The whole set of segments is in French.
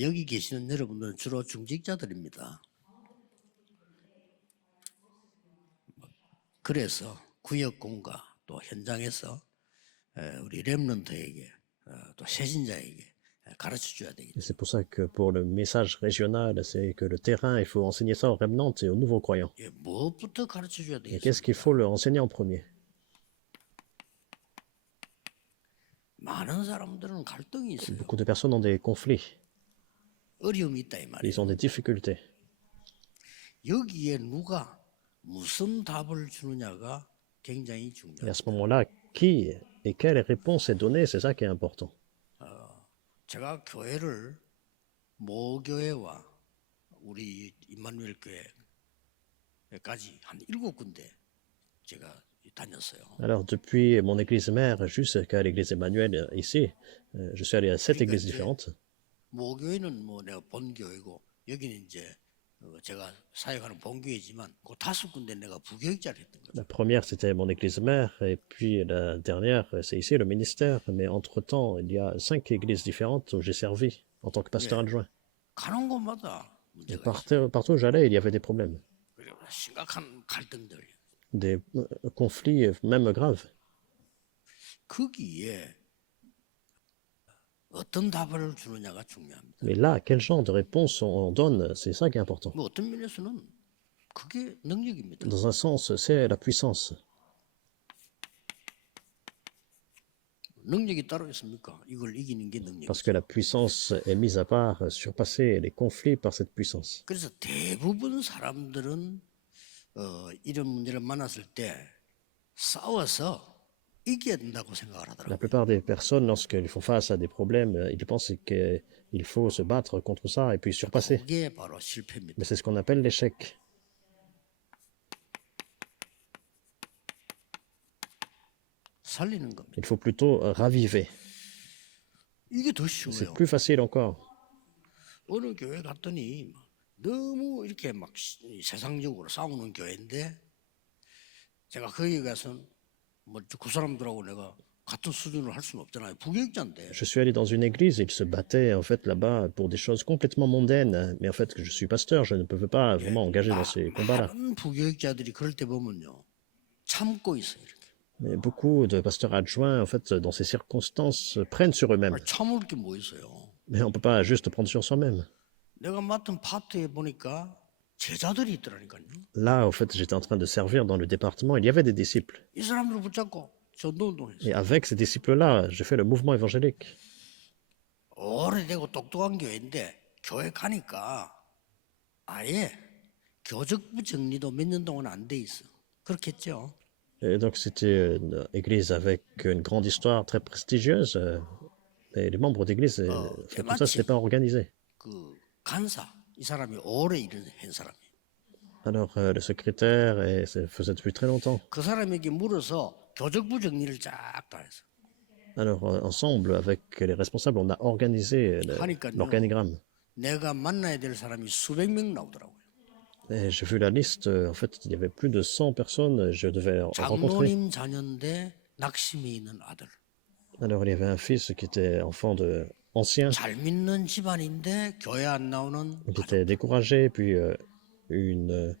여기 계시는 여러분들은 주로 중직자들입니다. 그래서 구역공과 또 현장에서 우리 렘넌트에게 또 새신자에게 가르쳐줘야 Et 되겠죠. c'est pour ça que pour le message régional, c'est que le terrain, il faut enseigner ça aux remnants et aux nouveaux croyants. 무엇부터 가르쳐줘야 Et qu'est-ce qu'il 되겠습니까? faut leur enseigner en premier? 많은 사람들은 갈등이 있어요. Beaucoup de personnes ont des conflits, 어려움이 있다 이 ils 말이에요. ont des difficultés. 여기에 누가 무슨 답을 주느냐가 굉장히 Et à 중요해요. ce moment-là, qui et quelle réponse est donnée, c'est ça qui est important. 제가 교회를 모교회와 우리 임마누엘 교회까지 한 7군데 제가 다녔어요. Alors, depuis mon église mère jusqu'à l'église Emmanuel ici, je suis allé à 7 églises différentes. 모교회는 뭐 내가 본교회고 여기는 이제 제가 사역하는 본교회지만 그 5군데 내가 부교육자를 했던 거죠. La première, c'était mon église mère, et puis la dernière, c'est ici le ministère. Mais entre-temps, il y a 5 églises différentes où j'ai servi en tant que pasteur adjoint. 가는 곳마다 Et 문제가 있어요. partout où j'allais, il y avait des problèmes, 그리고 심각한 갈등들. des conflits même graves. 거기에 어떤 답을 주느냐가 중요합니다. Mais là, quel genre de réponse on donne, c'est ça qui est important. 뭐 어떤 면에서는 그게 능력입니다. Dans un sens, c'est la puissance. 능력이 따로 있습니까? 이걸 이기는 게 능력이죠. Parce que la puissance est mise à part, surpasser les conflits par cette puissance. 그래서 대부분 사람들은 이런 문제를 만났을 때 싸워서 이겨야 된다고 생각을 La 하더라고요. plupart des personnes, lorsqu'ils font face à des problèmes, ils pensent qu'il faut se battre contre ça et puis surpasser. 그게 바로 실패입니다. Mais c'est ce qu'on appelle l'échec. 살리는 겁니다. Il faut plutôt raviver. 이게 더 C'est 쉬워요. plus facile encore. 어느 교회 갔더니 너무 이렇게 막 세상적으로 싸우는 교회인데 제가 거기 가서 뭐 그 사람들하고 내가 같은 수준으로 할 수는 없잖아요. 부교육자인데. Je suis allé dans une église, ils se battaient en fait là-bas pour des choses complètement mondaines. Mais en fait, je suis pasteur, je ne peux pas vraiment engager dans ces combats-là. 많은 부교육자들이 그럴 때 보면요. 참고 있어요. 이렇게. Mais beaucoup de pasteurs adjoints, en fait, dans ces circonstances, prennent sur eux-mêmes. 참을 게 뭐 있어요. Mais on ne peut pas juste prendre sur soi-même. 내가 맡은 파트에 보니까 제자들이 있더라니까요. Là, en fait, j'étais en train de servir dans le département, il y avait des disciples. 이 사람들을 붙잡고 전도운동했어요. Et avec ces disciples-là, j'ai fait le mouvement évangélique. 오래되고 똑똑한 교회인데 교회 가니까 아예 교적부 정리도 몇 년 동안 안 돼 있어. 그렇겠죠. Et donc, c'était une église avec une grande histoire très prestigieuse. Et les membres d'église, tout ça, ce n'était pas organisé. 그 간사 이 사람이 오래 일을 한 사람이에요. Alors, le secrétaire, et ça faisait depuis très longtemps. 그 사람에게 물어서 교적부 정리를 쫙 다 했어. Alors, ensemble, avec les responsables, on a organisé l'organigramme. 내가 만나야 될 사람이 수백 명 나오더라고요. Et j'ai vu la liste, en fait, il y avait plus de 100 personnes, je devais en rencontrer. 장로님 자녀인데 낙심이 있는 아들. Alors, il y avait un fils qui était enfant de ancien, 잘 믿는 집안인데 교회 안 나오는 qui était découragé, puis une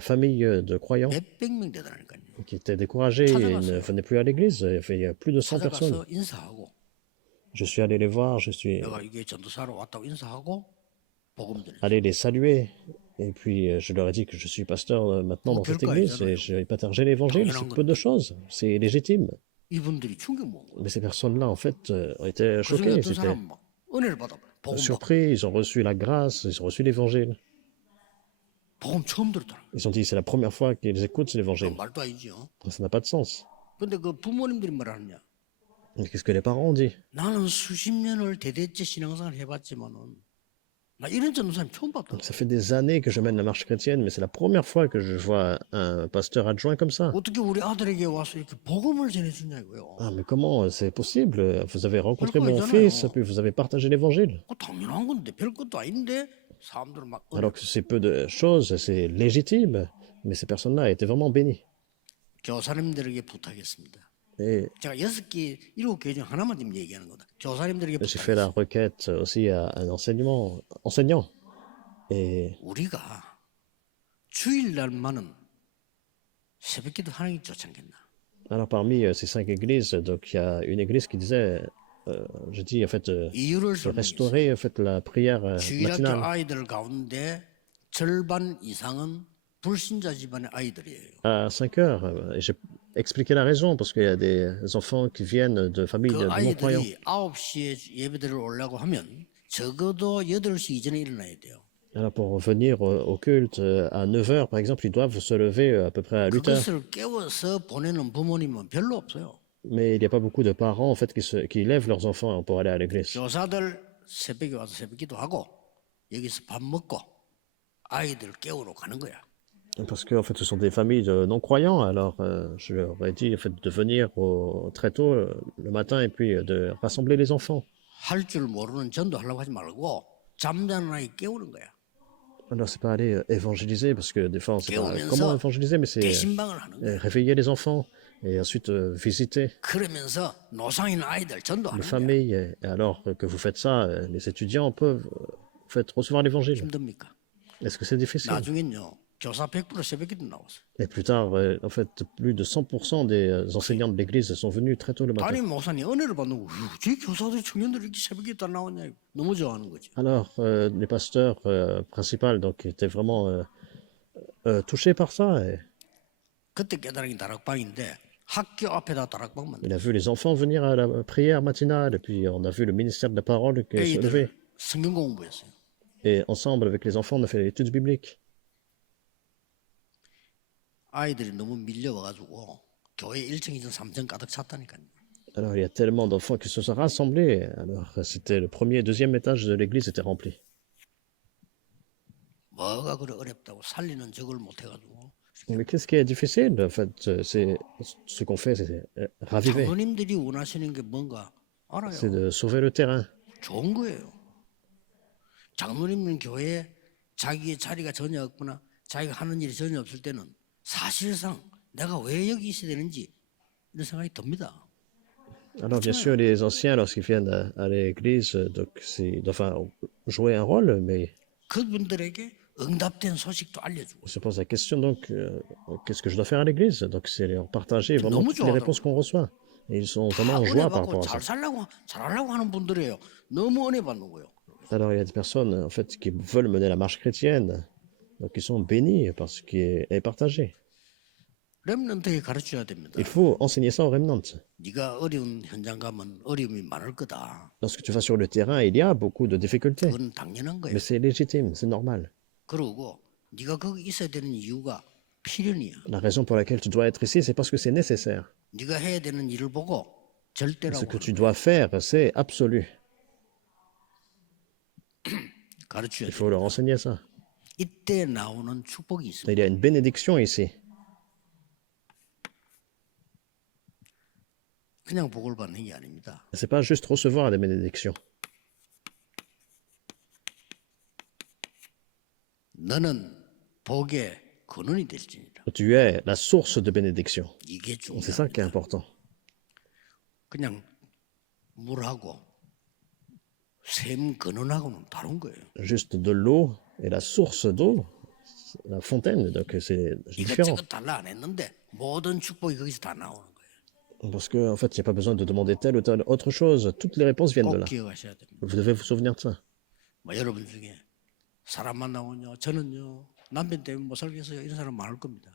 famille de croyants 몇백 명 되더라니까요. qui était découragé et ne venait plus à l'église. Il y a plus de 100 personnes. 찾아가서 인사하고 Je suis allé les voir, je suis 내가 이게 전도사로 왔다고 인사하고 복음 전했어요. allé les saluer. Et puis je leur ai dit que je suis pasteur maintenant dans cette église et je vais partager l'évangile. C'est peu de choses, c'est légitime. 이분들이 충격 먹은 거예요. Mais ces personnes-là, en fait, étaient 그 중에 choquées, 어떤 ils étaient 사람은 막 은혜를 받아버려. 복음 받아. surpris, ils ont reçu la grâce, ils ont reçu l'évangile. 복음 처음 들었더라. Ils ont dit c'est la première fois qu'ils écoutent l'évangile. 말도 아니지요. Ça n'a pas de sens. 근데 그 부모님들이 뭐라느냐? Et qu'est-ce que les parents ont dit? 나는 수십 년을 대대째 신앙생활을 해봤지만은 나 이런 전도사님 처음 봤다. Ça fait des années que je mène la marche chrétienne, mais c'est la première fois que je vois un pasteur adjoint comme ça. 어떻게 우리 아들에게 와서 이렇게 복음을 전해주냐고요. Ah, mais comment c'est possible? Vous avez rencontré Pourquoi mon ils en fils, ont? puis vous avez partagé l'évangile. 그거 당연한 건데 별 것도 아닌데 사람들은 막 Alors que c'est peu de choses, c'est légitime, mais ces personnes-là étaient vraiment bénies. 교사님들에게 부탁했습니다. Et 제가 6개, 7개 중 하나만 지금 얘기하는 거다. 교사님들에게 j'ai fait la 부탁했어요. requête aussi à un enseignant. Et 우리가 주일날만은 새벽기도 하는 게 좋지 않겠나? alors parmi ces 5 églises, donc il y a une église qui disait, je dis en fait, 이유를 de 설명했어요. restaurer en fait la prière 주일학교 matinale. 아이들 가운데 절반 이상은 불신자 집안의 아이들이에요. À 5 heures. Et j'ai expliqué la raison, parce qu'il y a des enfants qui viennent de familles 그 de non-croyants. 아이들이 9시에 예배드리러 오려고 하면 적어도 8시 이전에 일어나야 돼요. Alors pour venir au culte à 9 heures, par exemple, ils doivent se lever à peu près à 8 heures. 그것을 깨워서 보내는 부모님은 별로 없어요. Mais il n'y a pas beaucoup de parents en fait qui lèvent leurs enfants pour aller à l'église. 교사들 새벽에 와서 새벽기도 하고 여기서 밥 먹고 아이들 깨우러 가는 거야. Parce que en fait, ce sont des familles de non-croyants. Alors je leur ai dit en fait, de venir très tôt le matin et puis de rassembler les enfants. 할 줄 모르는 전도하려고 하지 말고 잠자는 아이 깨우는 거야. Alors c'est pas aller évangéliser, parce que des fois on sait pas 깨우면서 comment évangéliser, mais c'est 대신방을 하는 거야. réveiller les enfants et ensuite visiter 그러면서 노상 있는 아이들 les 전도하는 거야. familles. Et alors que vous faites ça, les étudiants peuvent en fait, recevoir l'évangile. 힘듭니까? Est-ce que c'est difficile? 나중엔요 교사 100% 새벽기도 나왔어. Et plus tard, en fait, plus de 100% des enseignants de l'église sont venus très tôt le matin. 담임 목사님 은혜를 받는 거, 제 교사들이 청년들이 이렇게 새벽기도 안 나오냐 너무 좋아하는 거죠. Alors, les pasteurs principaux donc, étaient vraiment touchés par ça. Et 그때 깨달은 게 다락방인데 학교 앞에다 다락방 만들. il a vu les enfants venir à la prière matinale, et puis on a vu le ministère de la parole qui se lever. 애들 성경 공부했어요. Et ensemble, avec les enfants, on a fait l'étude biblique. 아이들이 너무 밀려와가지고 교회 1층, 2층, 3층 가득 찼다니까요. Alors, il y a tellement d'enfants qui se sont rassemblés. Alors, c'était le premier et deuxième étage de l'église était rempli. 뭐가 그래 어렵다고 살리는 적을 못 해가지고 Mais qu'est-ce qui est difficile? En fait, c'est ce qu'on fait, c'est raviver, 장로님들이 원하시는 게 뭔가 알아요. c'est de sauver le terrain. 좋은 거예요. 장로님은 교회에 자기의 자리가 전혀 없거나 자기가 하는 일이 전혀 없을 때는 사실상 내가 왜 여기 있어야 되는지 이런 생각이 듭니다. Alors, bien sûr, les anciens, lorsqu'ils viennent à l'église, donc, ils doivent jouer un rôle, mais 그분들에게 응답된 소식도 알려주고 ils se posent la question, donc, qu'est-ce que je dois faire à l'église? Donc, c'est leur partager vraiment 너무 toutes les 좋아하더라고요. réponses qu'on reçoit. Et ils sont vraiment 다 en 은혜 joie par 받고 rapport à 잘 ça. 살라고 잘하려고 하는 분들이에요. 너무 은혜 받는 거예요. Alors, il y a des personnes, en fait, qui veulent mener la marche chrétienne, donc ils sont bénis par ce qui est partagé. 렘넌트에 가르쳐야 됩니다. Il faut enseigner ça aux remnants. 네가 어려운 현장 가면 어려움이 많을 거다. Lorsque tu vas sur le terrain, il y a beaucoup de difficultés, 그건 당연한 거예요. mais c'est légitime, c'est normal. 그러고 네가 거기 있어야 되는 이유가 필연이야. La raison pour laquelle tu dois être ici, c'est parce que c'est nécessaire. 네가 해야 되는 일을 보고 절대라고 Ce que 하는 tu 거야. dois faire, c'est absolu. 가르쳐야 Il 돼. faut leur enseigner ça. 이때 나오는 축복이 있습니다. Il y a une bénédiction ici. 그냥 복을 받는 게 아닙니다. C'est pas juste recevoir des bénédictions. 너는 복의 근원이 될지니라. Tu es la source de bénédiction. 이게 C'est ça qui est 중요합니다. important. 그냥 물하고 샘 근원하고는 다른 거예요. Juste de l'eau et la source d'eau, la fontaine, donc c'est différent. 이것저것 달라 안 했는데 모든 축복이 거기서 다 나오는 거예요. Parce qu'en fait, il n'y a pas besoin de demander telle ou telle autre chose. Toutes les réponses viennent de 꼭 là. 기억하셔야 됩니다. Vous devez vous souvenir de ça. 뭐 여러분 중에 사람 만나면요, 저는요 남편 때문에 못 살겠어요 이런 사람 많을 겁니다.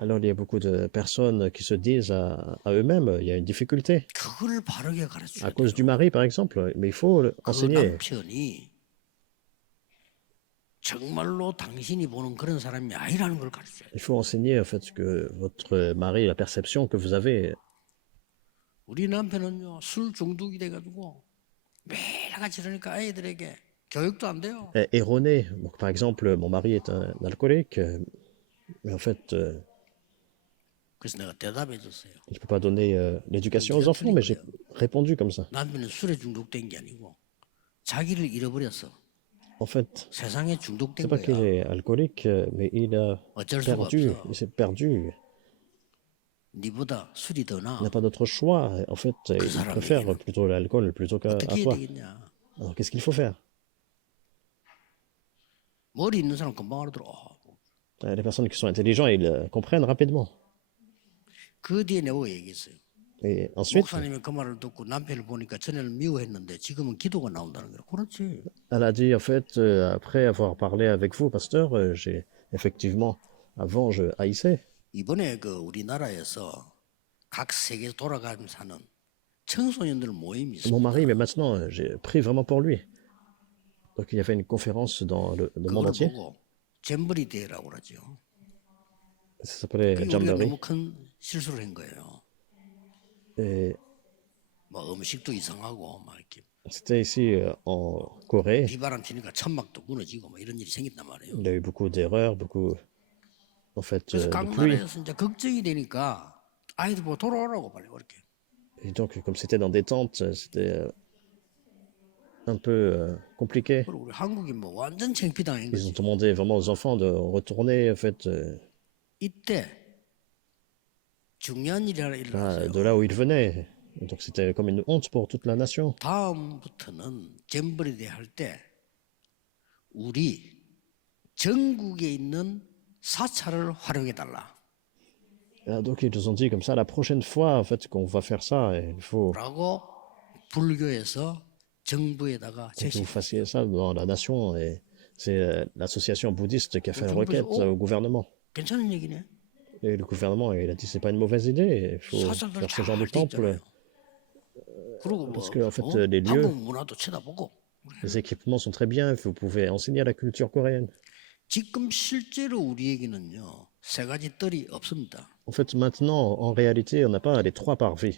Alors, il y a beaucoup de personnes qui se disent à eux-mêmes, il y a une difficulté. 그걸 바르게 À 가르쳐야 돼요. cause du mari, par exemple. Mais il faut 그 enseigner. 남편이 정말로 당신이 보는 그런 사람이 아니라는 걸 가르쳐야 돼요. Il faut enseigner, en fait, que votre mari, la perception que vous avez. 우리 남편은요 술 중독이 돼가지고 매일같이 그러니까 아이들에게 교육도 안 돼요. Est erronée. Donc, par exemple, mon mari est un alcoolique, mais en fait, 그래서 내가 대답해 줬어요. je ne peux pas donner l'éducation aux enfants, mais j'ai répondu comme ça. 남편은 술에 중독된 게 아니고 자기를 잃어버렸어. En fait, 세상에 c'est 중독된 pas qu'il 거야. est alcoolique, mais il a 어쩔 수가 perdu, 없어. il s'est perdu. 니보다 술이 더 Il n'a 나아. pas d'autre choix. En fait, il 사람에게는. préfère plutôt l'alcool plutôt qu'à 어떻게 해야 toi. 되겠냐? Alors qu'est-ce qu'il faut faire? 머리 있는 사람 금방 알아들어. Les personnes qui sont intelligentes, ils comprennent rapidement. 그 뒤에 내가 얘기했어요. Et ensuite, 목사님이 그 말을 듣고 남편을 보니까 전에는 미워했는데 지금은 기도가 나온다는 거야. 그렇지. elle a dit, en fait, après avoir parlé avec vous, pasteur, j'ai effectivement, avant, je haïssais. 이번에 그 우리나라에서 각 세계 돌아가면서 사는 청소년들 모임이 Mon 있습니다. mari, mais maintenant, j'ai pris vraiment pour lui. Donc il y avait une conférence dans le monde 그걸 entier. 보고 잼버리 데이라고 그러죠. Ça s'appelait 그게 우리가 Jamboree. 너무 큰 실수를 한 거예요. Et 뭐 음식도 이상하고 막 이렇게 c'était ici en Corée. 비바람 치니까 천막도 무너지고 뭐 이런 일이 생긴단 말이에요. Il y a eu beaucoup d'erreurs, beaucoup, en fait, 그래서 de 각 pluie. 나라에서 이제 걱정이 되니까 아이들 보고 돌아오라고 빨리 그렇게. Et donc, comme c'était dans des tentes, c'était un peu compliqué. 그리고 우리 한국이 뭐 완전 창피당한 Ils ont 거지. demandé vraiment aux enfants de retourner, en fait, 이때 중요한 일이 하나 de 일어났어요. là où ils venaient. Donc c'était comme une honte pour toute la nation. 다음부터는 잼버리대 할 때 우리 전국에 있는 사찰을 활용해 달라. Donc ils nous ont dit comme ça, la prochaine fois, en fait, qu'on va faire ça, il faut 라고 불교에서 정부에다가 que 제시. vous fassiez ça dans la nation. Et c'est l'association bouddhiste qui a fait une Donc, requête au gouvernement. 괜찮은 얘기네. Et le gouvernement, il a dit, c'est pas une mauvaise idée, il faut 사찰들 faire ce genre de 잘돼 temple. 있잖아요. 그리고 뭐 Parce que, en fait, les lieux, 한국 문화도 쳐다보고. les équipements sont très bien, vous pouvez enseigner la culture coréenne. 지금 실제로 우리에게는요 세 가지 뜰이 없습니다. En fait, maintenant, en réalité, on n'a pas les trois parvis.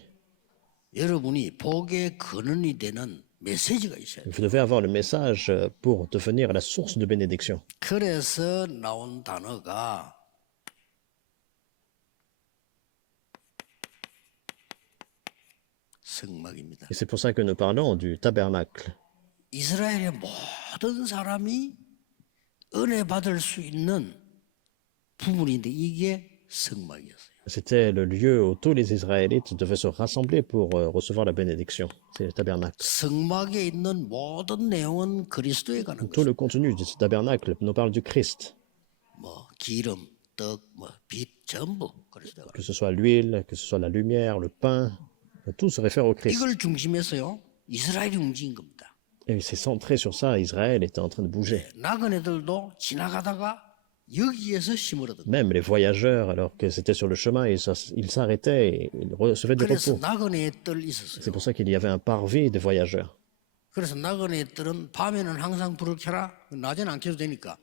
여러분이 복의 근원이 되는 메시지가 있어야 돼요. Vous devez avoir le message pour devenir la source de bénédiction. 그래서 나온 단어가 성막입니다. Et c'est pour ça que nous parlons du tabernacle. 이스라엘의 모든 사람이 은혜 받을 수 있는 부분인데 이게 성막이었어요. C'était le lieu où tous les Israélites devaient se rassembler pour recevoir la bénédiction. C'est le tabernacle. 성막에 있는 모든 내용은 그리스도에 관한 Tout 것이죠. le contenu de ce tabernacle nous parle du Christ. 뭐 기름, 떡, 뭐 빛 전부 그리스도에 관한. Que ce soit l'huile, que ce soit la lumière, le pain, tout se réfère au Christ. 이걸 중심해서요 이스라엘이 움직인 겁니다. Et c'est centré sur ça, Israël était en train de bouger. 나그네들도 지나가다가 여기에서 심을 얻은. Même les voyageurs, alors que c'était sur le chemin, ils s'arrêtaient et ils recevaient du 그래서 repos. 나그네의 뜰 C'est 있었어요. pour ça qu'il y avait un parvis des voyageurs. 그래서 나그네의 뜰은 밤에는 항상 불을 켜라. 낮에는 안 켜도 되니까.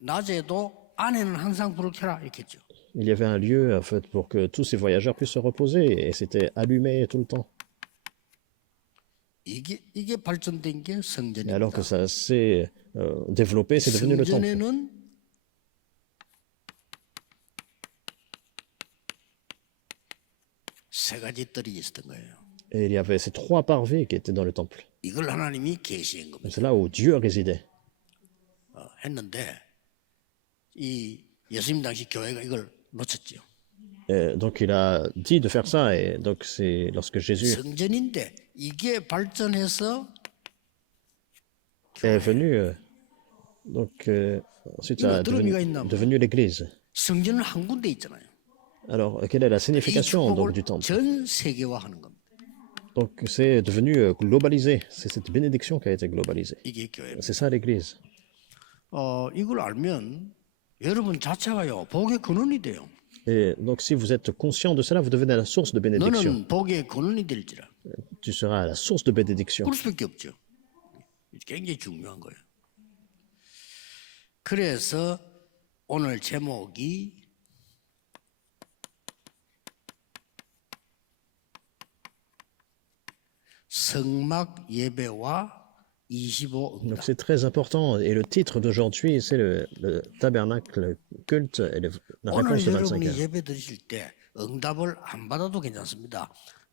낮에도 안에는 항상 불을 켜라 이렇게 했죠. Il y avait un lieu, en fait, pour que tous ces voyageurs puissent se reposer, et c'était allumé tout le temps. 이게 발전된 게 Et alors que 성전입니다. ça s'est développé, c'est devenu le temple. 성전에는 세 가지 뜰이 있었던 거예요. Et il y avait ces trois parvis qui étaient dans le temple. 이걸 하나님이 계시한 Et 겁니다. c'est là où Dieu résidait. 했는데 이 예수님 당시 교회가 이걸 놓쳤죠. Et donc il a dit de faire ça, et donc c'est lorsque Jésus 성전인데 이게 발전해서 est venu, donc ensuite ça a devenu l'Église. 성전은 한 군데 있잖아요. Alors quelle est la 이 signification donc 축복을 du temple? 전 세계화하는 겁니다. Donc c'est devenu globalisé, c'est cette bénédiction qui a été globalisée. 이게 교회입니다. C'est ça l'Église. 이걸 알면 여러분 자체가요 복의 근원이 돼요. Et donc si vous êtes conscient de cela, vous devenez la source de bénédiction. 너는 복의 근원이 될지라. Tu seras la source de bénédiction. 그럴 수밖에 없죠. 굉장히 중요한 거예요. 그래서 오늘 제목이 성막 예배와 25 Donc 응답. c'est très important. Et le titre d'aujourd'hui, c'est le tabernacle culte et la 오늘 réponse de 25 여러분이 heures. 예배 드리실 때 응답을 안 받아도 괜찮습니다.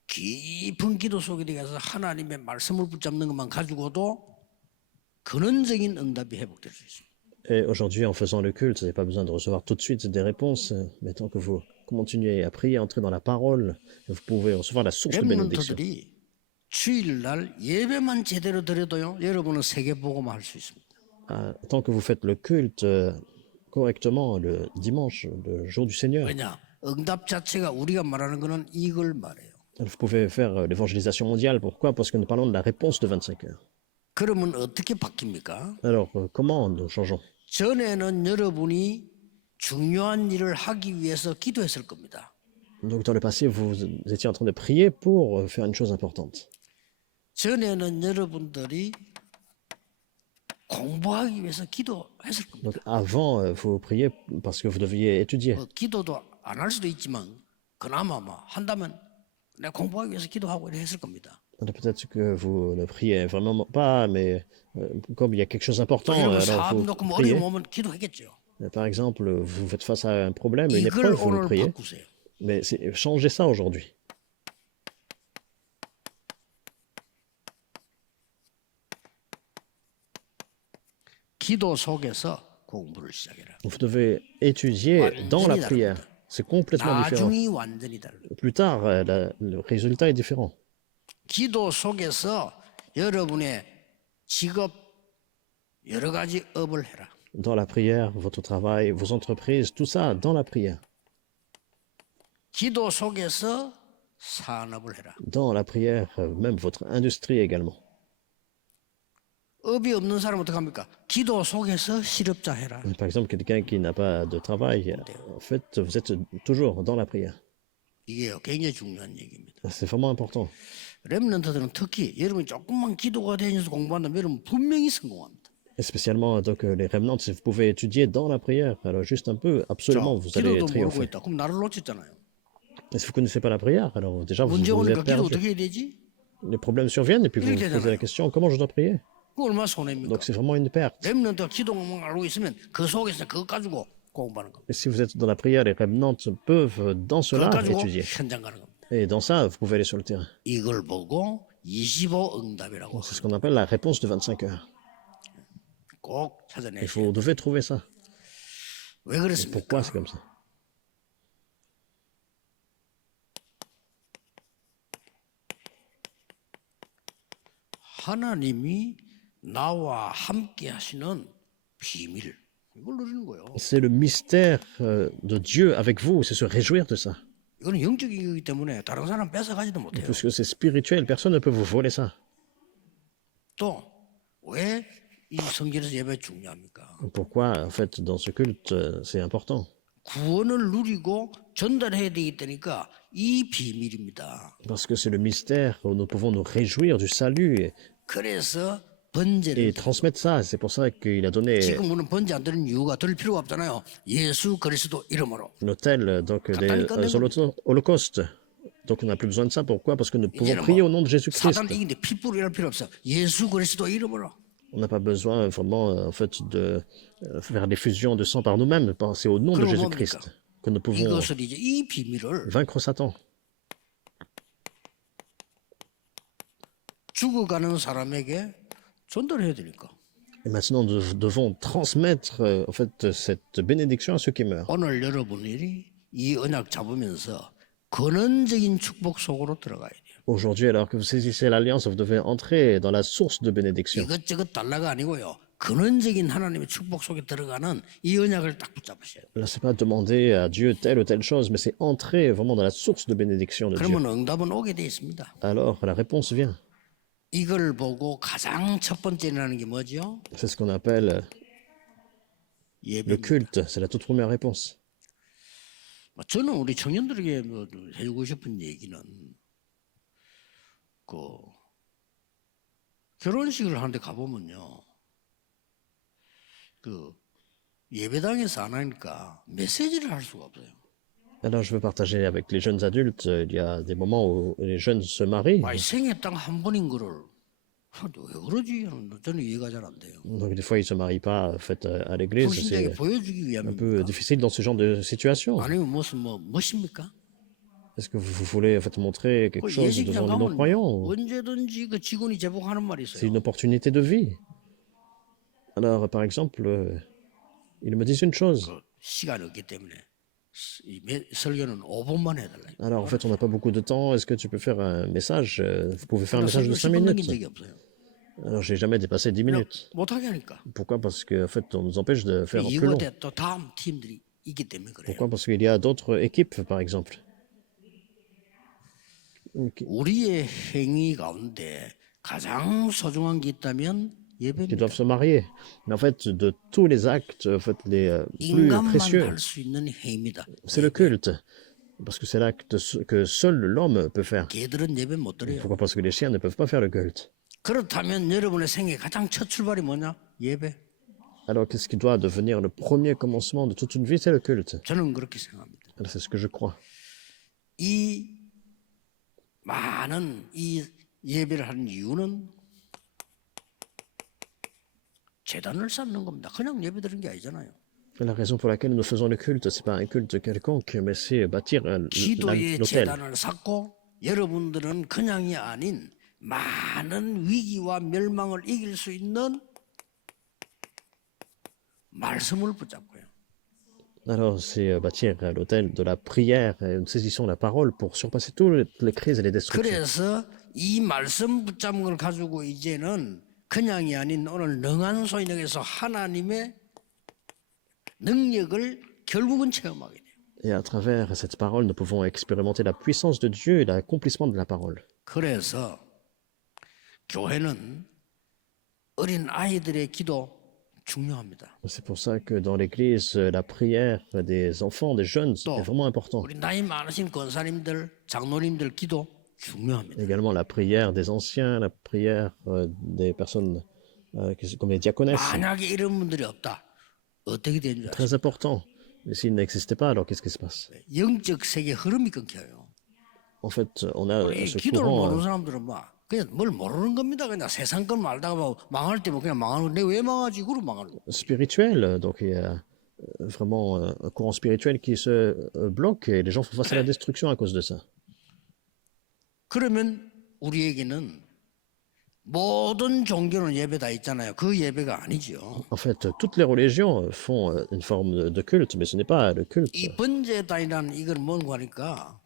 깊은 기도 속에 들어가서 하나님의 말씀을 붙잡는 것만 가지고도 근원적인 응답이 회복될 수 있습니다. Et aujourd'hui, en faisant le culte, vous n'avez pas besoin de recevoir tout de suite des réponses, mais tant que vous continuez à prier, entrer dans la parole, et vous pouvez recevoir la source de bénédiction. 렘넌트들이 주일날 예배만 제대로 드려도요, 여러분은 세계복음 할 수 있습니다. Tant que vous faites le culte correctement le dimanche, le jour du Seigneur, 왜냐? 응답 자체가 우리가 말하는 거는 이걸 말해요. vous pouvez faire l'évangélisation mondiale. Pourquoi? Parce que nous parlons de la réponse de 25 heures. 그러면 어떻게 바뀝니까? Alors, comment nous changeons? 전에는 여러분이 중요한 일을 하기 위해서 기도했을 겁니다. Donc, dans le passé, vous étiez en train de prier pour faire une chose importante. 전에는 여러분들이 공부하기 위해서 기도했을 겁니다. Donc, avant, vous priez parce que vous deviez étudier. 기도도 안 할 수도 있지만 그나마 뭐 한다면 내가 공부하기 위해서 기도하고 이렇게 했을 겁니다. Peut-être que vous ne priez vraiment pas, mais comme il y a quelque chose d'important, 왜냐하면 alors 사업 vous 놓고 뭐 priez. 어려움 오면 기도했겠죠. Par exemple, vous faites face à un problème, une 이걸 épreuve, vous 오늘 priez. 바꾸세요. Mais changez ça aujourd'hui. 기도 속에서 공부를 시작해라. Vous devez étudier dans la prière. C'est complètement différent. 나중이 완전히 달라. Plus tard, le résultat est différent. 기도 속에서 여러분의 직업 여러 가지 업을 해라. Dans la prière, votre travail, vos entreprises, tout ça dans la prière. 기도 속에서 산업을 해라. Dans la prière, même votre industrie également. 업이 없는 사람은 어떻게 합니까? 기도 속에서 실업자 해라. Par exemple, quelqu'un qui n'a pas de travail, en fait, vous êtes toujours dans la prière. 이게 굉장히 중요한 얘기입니다. C'est vraiment important. 렘넌트들은 특히 여러분이 조금만 기도가 되면서 공부한다면 여러분 분명히 성공합니다. Et spécialement, donc, les remnants, si vous pouvez étudier dans la prière, alors juste un peu, absolument, vous allez 기도도 모르고 triompher. 있다. 그럼 나를 놓쳤잖아요. Et si vous ne connaissez pas la prière, alors déjà, vous 문제 vous 오니까 êtes 기도 perdu. 어떻게 해야 되지? Les problèmes surviennent et puis vous vous posez la question, comment je dois prier? 그거 얼마나 손해입니까? Donc c'est vraiment une perte. 렘넌트가 기도만 알고 있으면 그 속에서 그것 가지고 공부하는 겁니다. Et si vous êtes dans la prière, les remnants peuvent, dans 그것 cela, 가지고 étudier. 현장 가는 겁니다. Et dans ça, vous pouvez aller sur le terrain. 이걸 보고 25 응답이라고 C'est ce qu'on appelle la réponse de 25 heures. 꼭 Il 찾아내셔야 faut, vous devez trouver ça. 왜 Et 그렇습니까? pourquoi c'est comme ça? 하나님이 나와 함께 하시는 비밀 이걸 누리는 거예요. C'est le mystère de Dieu avec vous, c'est se réjouir de ça. 이거는 영적인 거기 때문에 다른 사람 뺏어가지도 못해요. Puisque c'est spirituel, personne ne peut vous voler ça. 또 왜 이 성전에서 예배 중요합니까? Pourquoi, en fait, dans ce culte, c'est important? 구원을 누리고 전달해야 되기 때니까 이 비밀입니다. Parce que c'est le mystère où nous pouvons nous réjouir du salut 그래서 et 번제를 transmettre ça. C'est pour ça qu'il a donné 지금 우리는 번제 안 드리는 이유가 들 필요가 없잖아요. 예수 그리스도 이름으로. l'autel donc, des holocaustes. Donc on n'a plus besoin de ça. Pourquoi? Parce que nous pouvons 이제는 prier au 뭐 nom de Jésus-Christ. 사단 이긴데 핏불 이럴 필요 없어. 예수 그리스도 이름으로. On n'a pas besoin vraiment en fait, de faire des fusions de sang par nous-mêmes. C'est au nom de 그럼 Jésus-Christ 뭡니까? que nous pouvons 이것을 이제 이 비밀을 vaincre Satan. 죽어가는 사람에게 전달해야 되니까. Et maintenant, nous devons transmettre en fait, cette bénédiction à ceux qui meurent. 오늘 여러분이 이 언약 잡으면서 근원적인 축복 속으로 들어가야 돼요. Aujourd'hui, alors que vous saisissez l'alliance, vous devez entrer dans la source de bénédiction. 이것저것 달라가 아니고요. 근원적인 하나님의 축복 속에 들어가는 이 언약을 딱 붙잡으셔야 돼요. Là, c'est pas demander à Dieu telle ou telle chose, mais c'est entrer vraiment dans la source de bénédiction de Dieu. 그러면 응답은 오게 돼 있습니다. Alors, la réponse vient. 이걸 보고 가장 첫 번째라는 게 뭐죠? C'est ce qu'on appelle le 예배. culte. C'est la toute première réponse. 저는 우리 청년들에게 해주고 싶은 얘기는 그 결혼식을 하는데 가보면요, 그 예배당에서 안 하니까 메시지를 할 수가 없어요. Alors, je veux partager avec les jeunes adultes. Il y a des moments où les jeunes se marient. 아니 생애 딱 한 번인 거를 왜 그러지? 저는 이해가 잘 안 돼요. Donc, des fois, ils ne se marient pas en fait, à l'église. 불신자에게 C'est 보여주기 un peu 위함입니까? difficile dans ce genre de situation. 아니면 무슨 뭐십니까? Est-ce que vous voulez en fait, montrer quelque 그 chose 예식장 devant les 가면 non-croyants? 언제든지 그 직원이 제복하는 말이 C'est 있어요. une opportunité de vie. Alors, par exemple, ils me disent une chose. 그 시간이 없기 때문에 설교는 5분만 해달라. Alors, en fait, on n'a pas beaucoup de temps. Est-ce que tu peux faire un message? Vous pouvez faire un message de 5 10분 넘긴 minutes. 적이 없어요. Alors, j'ai jamais dépassé 10 그냥 minutes. 못하게 하니까. Pourquoi? Parce que, en fait, on nous empêche de faire plus 이거 long. 때 또 다음 팀들이 있기 때문에 그래요. Pourquoi? Parce qu'il y a d'autres équipes, par exemple. 우리의 행위 가운데 가장 소중한 게 있다면 Qui 예배입니다. doivent se marier. Mais en fait, de tous les actes, en fait, les plus 인간만 précieux, 할 수 있는 행위다. c'est le culte. Parce que c'est l'acte que seul l'homme peut faire. 개들은 예배 못 드려요. Pourquoi? Parce que les chiens ne peuvent pas faire le culte. 그렇다면 여러분의 생애 가장 첫 출발이 뭐냐? 예배. Alors, qu'est-ce qui doit devenir le premier commencement de toute une vie? C'est le culte. 저는 그렇게 생각합니다. Alors, c'est ce que je crois. 이 많은 이 예배를 하는 이유는 재단을 쌓는 겁니다. 그냥 예배 드리는 게 아니잖아요. La raison pour laquelle nous faisons le culte, c'est pas un culte quelconque, mais c'est bâtir 기도의 l'autel. 재단을 쌓고 여러분들은 그냥이 아닌 많은 위기와 멸망을 이길 수 있는 말씀을 붙잡고요. Alors, c'est bâtir l'autel de la prière et une saisissons la parole pour surpasser toutes les crises et les destructions. 그래서 이 말씀 붙잡은 걸 가지고 이제는 그냥이 아닌 오늘 능한 소인에게서 하나님의 능력을 결국은 체험하게 돼요. Et à travers cette parole, nous pouvons expérimenter la puissance de Dieu et l'accomplissement de la parole. 그래서 교회는 어린 아이들의 기도 중요합니다. C'est pour ça que dans l'Église, la prière des enfants, des jeunes est vraiment important. 우리 나이 많으신 권사님들, 장로님들 기도 중요합니다. Également la prière des anciens, la prière des personnes comme les diaconesses. 만약에 이런 분들이 없다. 어떻게 되는 줄 아세요? Très important. Mais s'ils n'existaient pas, alors qu'est-ce qui se passe? 영적 세계 흐름이 끊겨요. En fait, on a 이 ce 기도를 courant. 모르는 사람들은 막 그냥 뭘 모르는 겁니다. 그냥 세상 건 말다가 막 망할 때면 그냥 망하는 내 왜 망하지? 그러고 망하는 거. Spirituel. Donc il y a vraiment un courant spirituel qui se bloque et les gens font face à la destruction à cause de ça. 그러면 우리에게는 모든 종교는 예배 다 있잖아요. 그 예배가 아니죠. En fait, toutes les religions font une forme de culte, mais ce n'est pas le culte. 이 번제단이라는 이걸 뭔고 하니까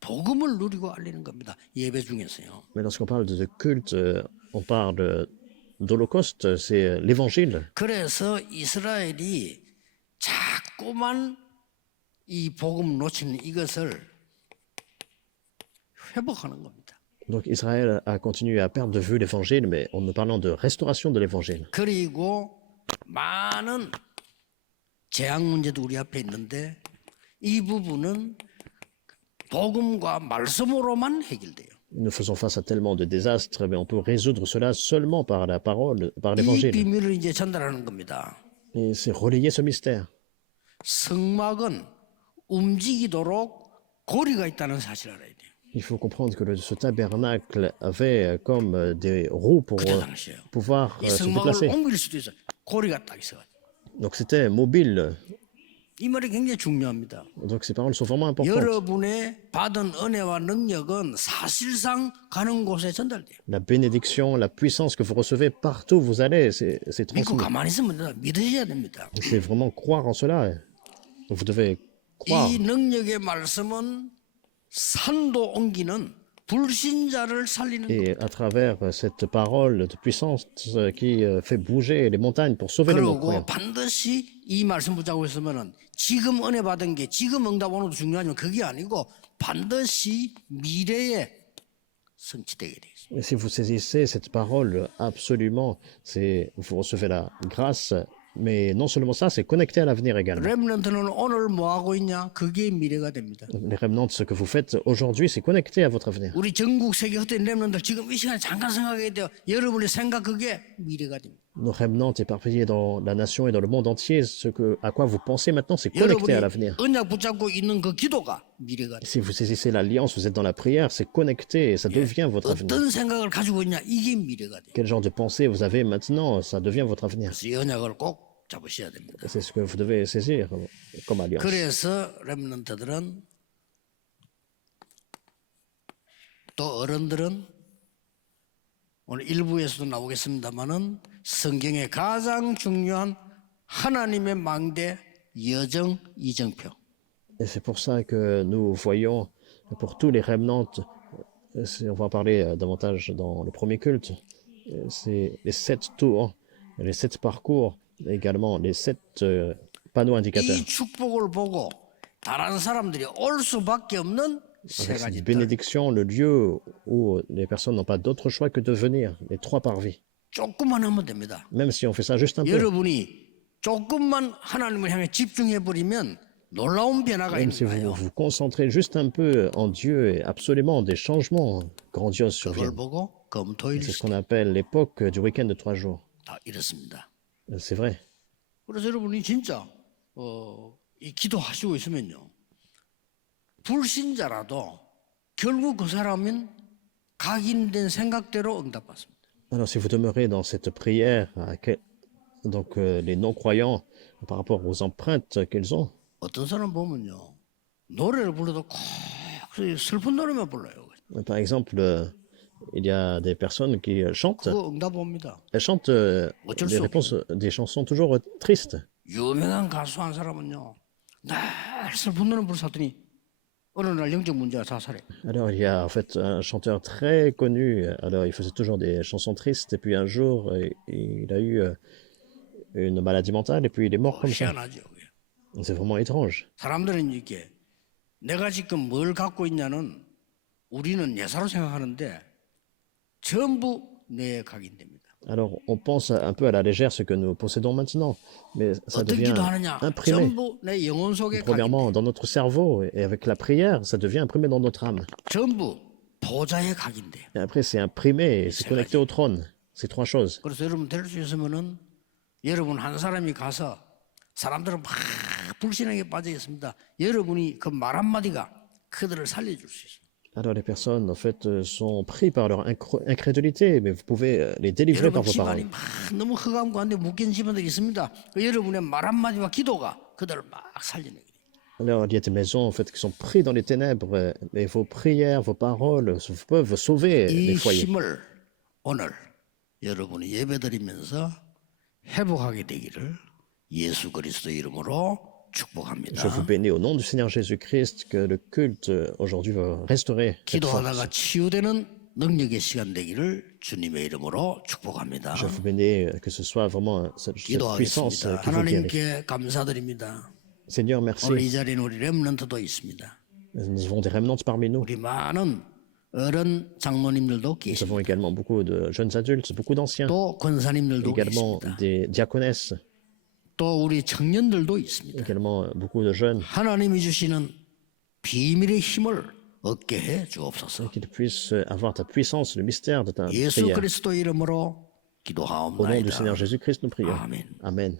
복음을 누리고 알리는 겁니다. 예배 중에서요. Mais lorsqu'on parle de culte, on parle d'Holocauste, c'est l'évangile. 그래서 이스라엘이 자꾸만 이 복음 놓치는 이것을 회복하는 겁니다. Donc Israël a continué à perdre de vue l'évangile, mais en nous parlant de restauration de l'évangile. 그리고 많은 재앙 문제도 우리 앞에 있는데 이 부분은 복음과 말씀으로만 해결돼요. Nous faisons face à tellement de désastres, mais on peut résoudre cela seulement par la parole, par 이 l'évangile. 비밀을 이제 전달하는 겁니다. Et c'est relayer ce mystère. 성막은 움직이도록 고리가 있다는 사실을 알아야 돼요. Il faut comprendre que ce tabernacle avait comme des roues pour 그때 당시에요. pouvoir 이 se 성막을 déplacer. 옮길 수도 있어요. 고리가 딱 있어가지고. Donc c'était mobile. 이 말이 굉장히 중요합니다. Donc ces paroles sont vraiment importantes. 여러분의 받은 은혜와 능력은 사실상 가는 곳에 전달돼요. La bénédiction, la puissance que vous recevez partout où vous allez, c'est 믿고 transmis. 가만히 있으면 됩니다. 믿으셔야 됩니다. C'est vraiment croire en cela. Vous devez croire. 이 능력의 말씀은 산도 옮기는 불신자를 살리는 것. Et à travers cette parole de puissance qui fait bouger les montagnes pour sauver les 그리고 non-croyants. 반드시 이 말씀 붙잡고 있으면은 지금 은혜 받은 게 지금 응답 오는 것도 중요하지만 그게 아니고 반드시 미래에 성취되게 돼 있어요. Et si vous saisissez cette parole, absolument, vous recevez la grâce. Mais non seulement ça, c'est connecté à l'avenir également. 렘넌트는 오늘 뭐 하고 있냐? 그게 미래가 됩니다. Les remnants, ce que vous faites aujourd'hui, c'est connecté à votre avenir. 우리 전국 세계 흩어진 렘넌트들 지금 이 시간에 잠깐 생각해야 돼요. 여러분의 생각 그게 미래가 됩니다. Nos remnants éparpillés dans la nation et dans le monde entier, à quoi vous pensez maintenant, c'est connecté à 여러분이 l'avenir. 언약 붙잡고 있는 그 기도가 미래가 됩니다. Si vous saisissez l'alliance, vous êtes dans la prière, c'est connecté et ça devient votre avenir. 어떤 생각을 가지고 있냐? 이게 미래가 돼요. Quel genre de pensée vous avez maintenant, ça devient votre avenir. 그래서 이 언약을 꼭 잡으셔야 됩니다. C'est ce que vous devez saisir comme alliance. 그래서 렘넌트들은 또 어른들은 오늘 일부에서도 나오겠습니다만은 성경의 가장 중요한 하나님의 망대 여정 이정표 Et c'est pour ça que nous voyons pour tous les remnants, on va en parler davantage dans le premier culte, c'est les 7 tours, les 7 parcours, également les 7 panneaux indicateurs. 이 축복을 보고 다른 사람들이 올 수밖에 없는 세 Avec 가지 cette 뜰. bénédiction, le lieu où les personnes n'ont pas d'autre choix que de venir, les 3 parvis. 조금만 하면 됩니다. Même si on fait ça juste un peu, 여러분이 조금만 하나님을 향해 집중해 버리면 놀라운 변화가 même 있는 si vous 거예요. vous concentrez juste un peu en Dieu, et absolument des changements grandioses 그걸 surviennent. 보고 검토일 C'est ce qu'on appelle l'époque du week-end de 3 jours. 다 이렇습니다. C'est vrai. 그래서 여러분이 진짜 이 기도하시고 있으면요, 불신자라도 결국 그 사람은 각인된 생각대로 응답받습니다. Alors, si vous demeurez dans cette prière, donc les non-croyants, par rapport aux empreintes qu'ils ont, 어떤 사람 보면요, 노래를 불러도 꼭 슬픈 노래만 불러요. par exemple, il y a des personnes qui chantent, 그거 응답 옵니다. elles chantent des réponses, des chansons toujours tristes. 유명한 가수 한 사람은요, 늘 슬픈 노래 불렀더니 어느 날 영적 문제가 자살해. Alors, il y a en fait un chanteur très connu, alors il faisait toujours des chansons tristes, et puis un jour, il a eu une maladie mentale, et puis il est mort comme ça. 희한하죠. 그게. C'est vraiment étrange. 사람들은 이게 내가 지금 뭘 갖고 있냐는 우리는 예사로 생각하는데 전부 내 각인됩니다. Alors, on pense un peu à la légère ce que nous possédons maintenant, mais ça 어떤 devient 기도하느냐? imprimé. 전부 내 영혼 속에 각인돼. Premièrement, dans notre cerveau, et avec la prière, ça devient imprimé dans notre âme. 전부 보좌에 각인돼. Et après, c'est imprimé, et c'est connecté au trône. Ces 3 choses. 그래서 여러분 될 수 있으면은 여러분 한 사람이 가서 사람들은 막 불신앙에 빠져 있습니다. 여러분이 그 말 한마디가 그들을 살려줄 수 있어요. Alors, les personnes, en fait, sont pris par leur incrédulité, mais vous pouvez les délivrer par 여러분 vos 집안이 paroles. 막 너무 흑암 가운데 묶인 집안들이 있습니다. 그 여러분의 말 한마디와 기도가 그들을 막 살려내게 돼요. Alors, il y a des maisons, en fait, qui sont pris dans les ténèbres, mais vos prières, vos paroles peuvent sauver les 이 foyers. 힘을 오늘 여러분이 예배드리면서 회복하게 되기를 예수 그리스도 이름으로 축복합니다. Je vous bénis au nom du Seigneur Jésus-Christ que le culte aujourd'hui va restaurer cette force. 기도하다가 치유되는 능력의 시간 되기를 주님의 이름으로 축복합니다. Je vous bénis que ce soit vraiment cette puissance 기도하겠습니다. qui vous guérit. 하나님께 감사드립니다. Seigneur, 오늘 merci. 이 자리에는 우리 렘넌트도 있습니다. Nous avons des remnants parmi nous. 우리 많은 어른 장로님들도 Nous 계십니다. avons également beaucoup de jeunes adultes, beaucoup d'anciens, 또 권사님들도 également 계십니다. des diaconesses, 또 우리 청년들도 있습니다. également beaucoup de jeunes, 하나님이 주시는 비밀의 힘을 얻게 해 주옵소서. qu'ils puissent avoir ta puissance, le mystère de ta 예수 prière. 그리스도 이름으로 Au nom du 기도하옵나이다. Seigneur Jésus-Christ, nous prions. 아멘. Amen.